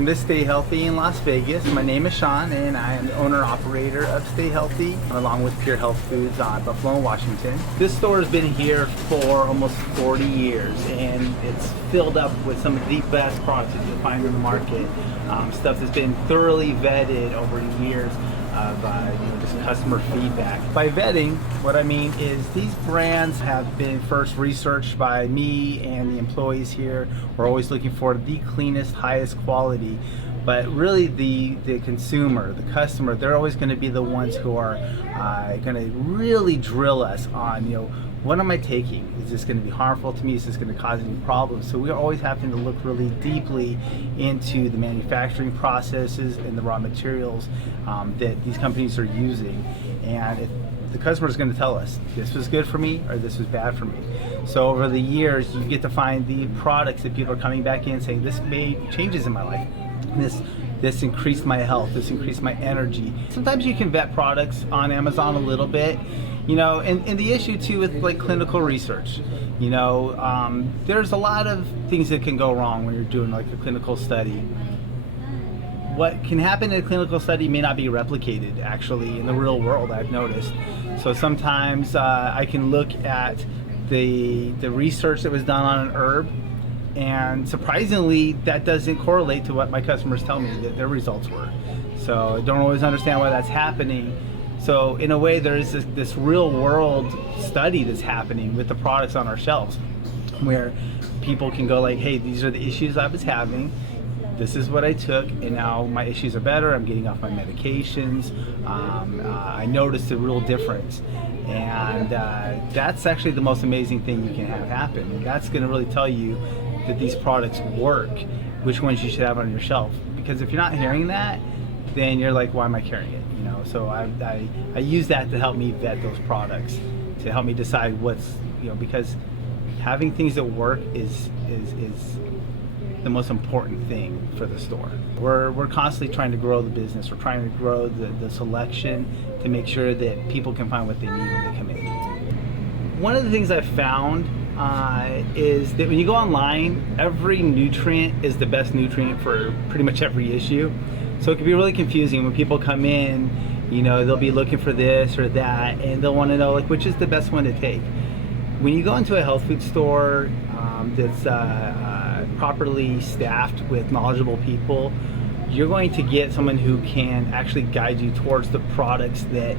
Welcome to Stay Healthy in Las Vegas. My name is Sean and I am the owner-operator of Stay Healthy along with Pure Health Foods on Buffalo and Washington. This store has been here for almost 40 years and it's filled up with some of the best products that you'll find in the market. Stuff that's been thoroughly vetted over the years of just customer feedback. By vetting, what I mean is these brands have been first researched by me and the employees here. We're always looking for the cleanest, highest quality, but really the consumer, the customer, they're always going to be the ones who are going to really drill us on, what am I taking? Is this going to be harmful to me? Is this going to cause any problems? So we're always having to look really deeply into the manufacturing processes and the raw materials that these companies are using. And if the customer is going to tell us this was good for me or this was bad for me. So over the years, you get to find the products that people are coming back in saying, this made changes in my life. This increased my health, this increased my energy. Sometimes you can vet products on Amazon a little bit, and the issue too with like clinical research, there's a lot of things that can go wrong when you're doing like a clinical study. What can happen in a clinical study may not be replicated actually in the real world, I've noticed. So sometimes I can look at the research that was done on an herb, and surprisingly that doesn't correlate to what my customers tell me that their results were. So I don't always understand why that's happening. So in a way there is this real world study that's happening with the products on our shelves where people can go like, hey, these are the issues I was having, this is what I took, and now my issues are better, I'm getting off my medications, I noticed a real difference. And that's actually the most amazing thing you can have happen. And that's going to really tell you that these products work, which ones you should have on your shelf. Because if you're not hearing that, then you're like, why am I carrying it? So I use that to help me vet those products, to help me decide what's, because having things that work is the most important thing for the store. We're constantly trying to grow the business. We're trying to grow the selection to make sure that people can find what they need when they come in. One of the things I've found is that when you go online, every nutrient is the best nutrient for pretty much every issue. So it can be really confusing when people come in, they'll be looking for this or that, and they'll want to know like which is the best one to take. When you go into a health food store that's properly staffed with knowledgeable people, you're going to get someone who can actually guide you towards the products that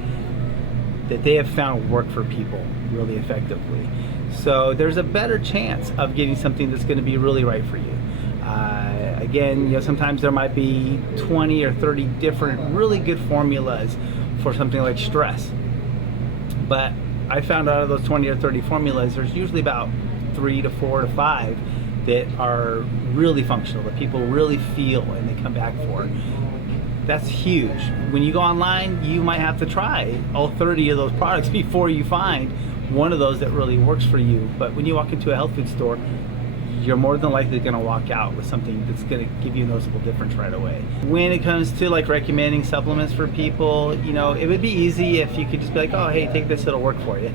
they have found work for people really effectively. So there's a better chance of getting something that's going to be really right for you. Again, sometimes there might be 20 or 30 different really good formulas for something like stress. But I found out of those 20 or 30 formulas, there's usually about 3 to 4 to 5 that are really functional, that people really feel and they come back for. That's huge. When you go online, you might have to try all 30 of those products before you find one of those that really works for you. But when you walk into a health food store, you're more than likely going to walk out with something that's going to give you a noticeable difference right away. When it comes to like recommending supplements for people, it would be easy if you could just be like, oh, hey, take this, it'll work for you.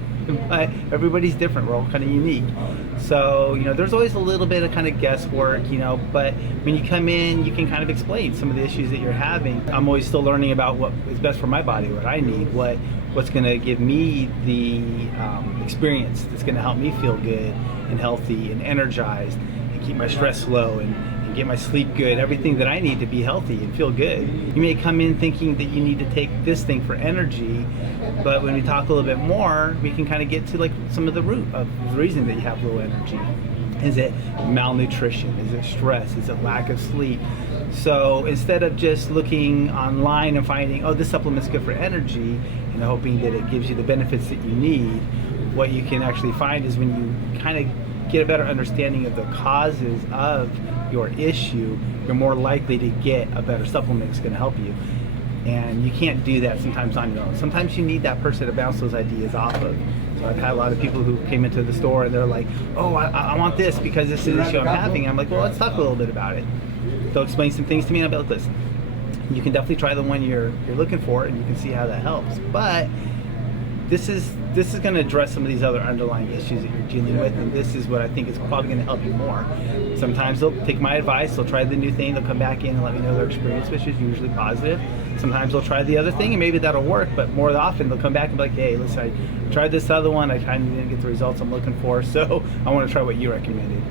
But everybody's different, we're all kind of unique. So, there's always a little bit of kind of guesswork, but when you come in, you can kind of explain some of the issues that you're having. I'm always still learning about what is best for my body, what I need, what's going to give me the experience that's going to help me feel good and healthy and energized and keep my stress low and get my sleep good, everything that I need to be healthy and feel good. You may come in thinking that you need to take this thing for energy, but when we talk a little bit more, we can kind of get to like some of the root of the reason that you have low energy. Is it malnutrition? Is it stress? Is it lack of sleep? So instead of just looking online and finding, oh, this supplement's good for energy and hoping that it gives you the benefits that you need, what you can actually find is when you kind of get a better understanding of the causes of your issue, you're more likely to get a better supplement that's going to help you. And you can't do that sometimes on your own. Sometimes you need that person to bounce those ideas off of. So I've had a lot of people who came into the store and they're like, oh, I want this because this is an issue I'm having. And I'm like, well, let's talk a little bit about it. They'll explain some things to me about this. You can definitely try the one you're looking for and you can see how that helps. But this is going to address some of these other underlying issues that you're dealing with, and this is what I think is probably going to help you more. Sometimes they'll take my advice, they'll try the new thing, they'll come back in and let me know their experience, which is usually positive. Sometimes they'll try the other thing and maybe that'll work, but more often they'll come back and be like, hey, listen, I tried this other one, I kind of didn't get the results I'm looking for, so I want to try what you recommended.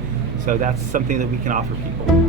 So that's something that we can offer people.